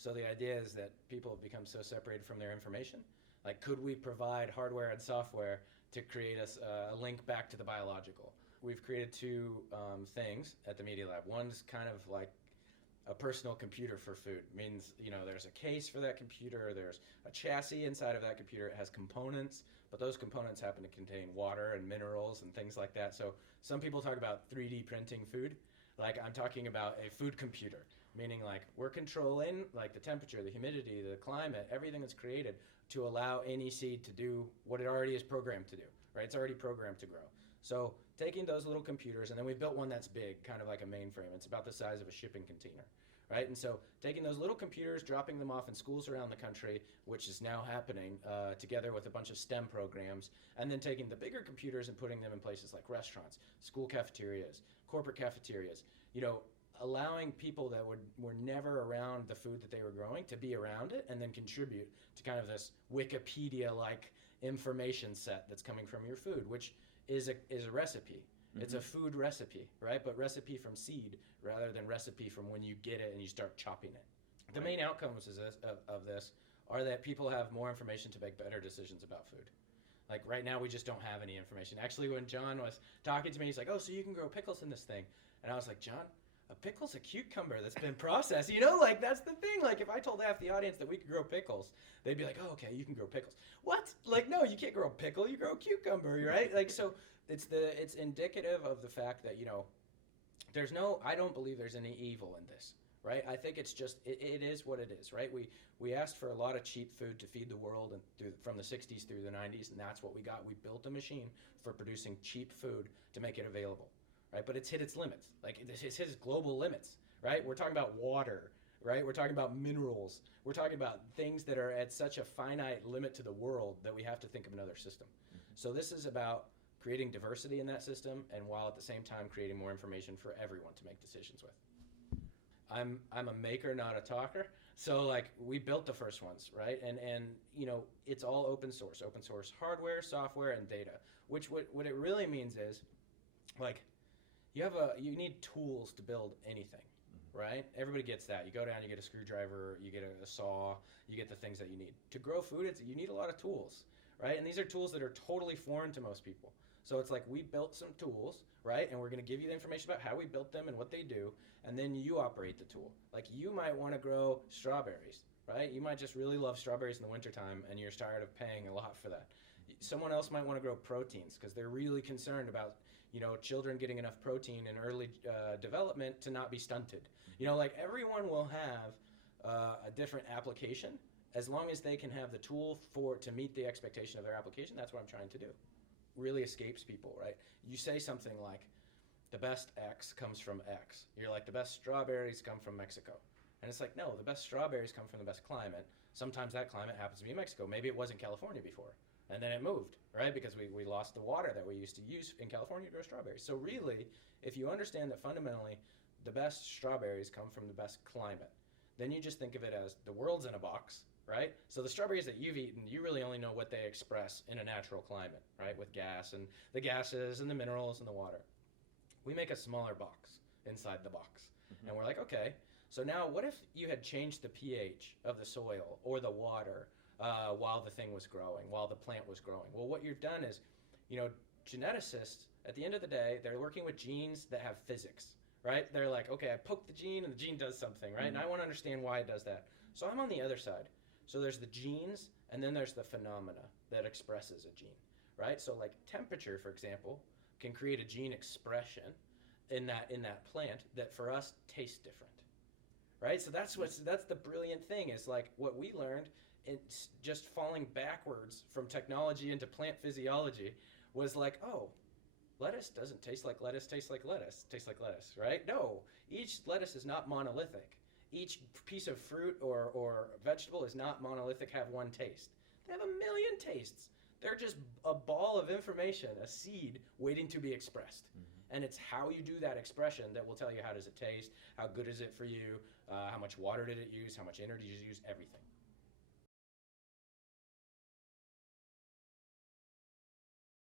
So the idea is that people have become so separated from their information. Like, could we provide hardware and software to create a link back to the biological? We've created two things at the Media Lab. One's kind of like a personal computer for food. It means, there's a case for that computer, there's a chassis inside of that computer, it has components, but those components happen to contain water and minerals and things like that. So some people talk about 3D printing food. Like, I'm talking about a food computer, meaning like we're controlling like the temperature, the humidity, the climate, everything that's created to allow any seed to do what it already is programmed to do, right? It's already programmed to grow. So taking those little computers, and then we built one that's big, kind of like a mainframe. It's about the size of a shipping container, right? And so taking those little computers, dropping them off in schools around the country, which is now happening, together with a bunch of STEM programs, and then taking the bigger computers and putting them in places like restaurants, school cafeterias, corporate cafeterias, allowing people that were never around the food that they were growing to be around it and then contribute to kind of this Wikipedia-like information set that's coming from your food, which is a recipe. Mm-hmm. It's a food recipe, right? But recipe from seed rather than recipe from when you get it and you start chopping it. The main outcomes of this are that people have more information to make better decisions about food. Like right now, we just don't have any information. Actually, when John was talking to me, he's like, "Oh, so you can grow pickles in this thing?" And I was like, "John, a pickle's a cucumber that's been processed." Like that's the thing. Like if I told half the audience that we could grow pickles, they'd be like, "Oh, okay, you can grow pickles." What? Like, no, you can't grow a pickle. You grow a cucumber, right? Like, so it's indicative of the fact that I don't believe there's any evil in this, right? I think it's just it is what it is, right? We asked for a lot of cheap food to feed the world and from the 60s through the 90s, and that's what we got. We built a machine for producing cheap food to make it available. Right, but it's hit its limits. Like it's hit its global limits. Right, we're talking about water. Right, we're talking about minerals. We're talking about things that are at such a finite limit to the world that we have to think of another system. Mm-hmm. So this is about creating diversity in that system, and while at the same time creating more information for everyone to make decisions with. I'm a maker, not a talker. So like we built the first ones, right? And it's all open source hardware, software, and data. Which what it really means is, like, you need tools to build anything, right? Everybody gets that. You go down, you get a screwdriver, you get a saw, you get the things that you need. To grow food, you need a lot of tools, right? And these are tools that are totally foreign to most people. So it's like we built some tools, right? And we're going to give you the information about how we built them and what they do, and then you operate the tool. Like you might want to grow strawberries, right? You might just really love strawberries in the wintertime and you're tired of paying a lot for that. Someone else might want to grow proteins because they're really concerned about children getting enough protein in early development to not be stunted. Like everyone will have a different application as long as they can have the tool to meet the expectation of their application. That's what I'm trying to do. Really escapes people, right? You say something like, the best X comes from X. You're like, the best strawberries come from Mexico. And it's like, no, the best strawberries come from the best climate. Sometimes that climate happens to be Mexico. Maybe it was in California before. And then it moved, right? Because we lost the water that we used to use in California to grow strawberries. So really, if you understand that fundamentally the best strawberries come from the best climate, then you just think of it as the world's in a box, right? So the strawberries that you've eaten, you really only know what they express in a natural climate, right? With gas and the gases and the minerals and the water. We make a smaller box inside the box. Mm-hmm. And we're like, okay, so now what if you had changed the pH of the soil or the water while the thing was growing, while the plant was growing? Well, what you've done is, geneticists, at the end of the day, they're working with genes that have physics, right? They're like, okay, I poked the gene and the gene does something, right? Mm-hmm. And I want to understand why it does that. So I'm on the other side. So there's the genes, and then there's the phenomena that expresses a gene, right? So like temperature, for example, can create a gene expression in that plant that for us tastes different, right? So that's the brilliant thing is like what we learned. It's just falling backwards from technology into plant physiology was like, oh, lettuce doesn't taste like lettuce, tastes like lettuce, right? No, each lettuce is not monolithic. Each piece of fruit or vegetable is not monolithic, have one taste. They have a million tastes. They're just a ball of information, a seed waiting to be expressed. Mm-hmm. And it's how you do that expression that will tell you how does it taste, how good is it for you, how much water did it use, how much energy did it use, everything.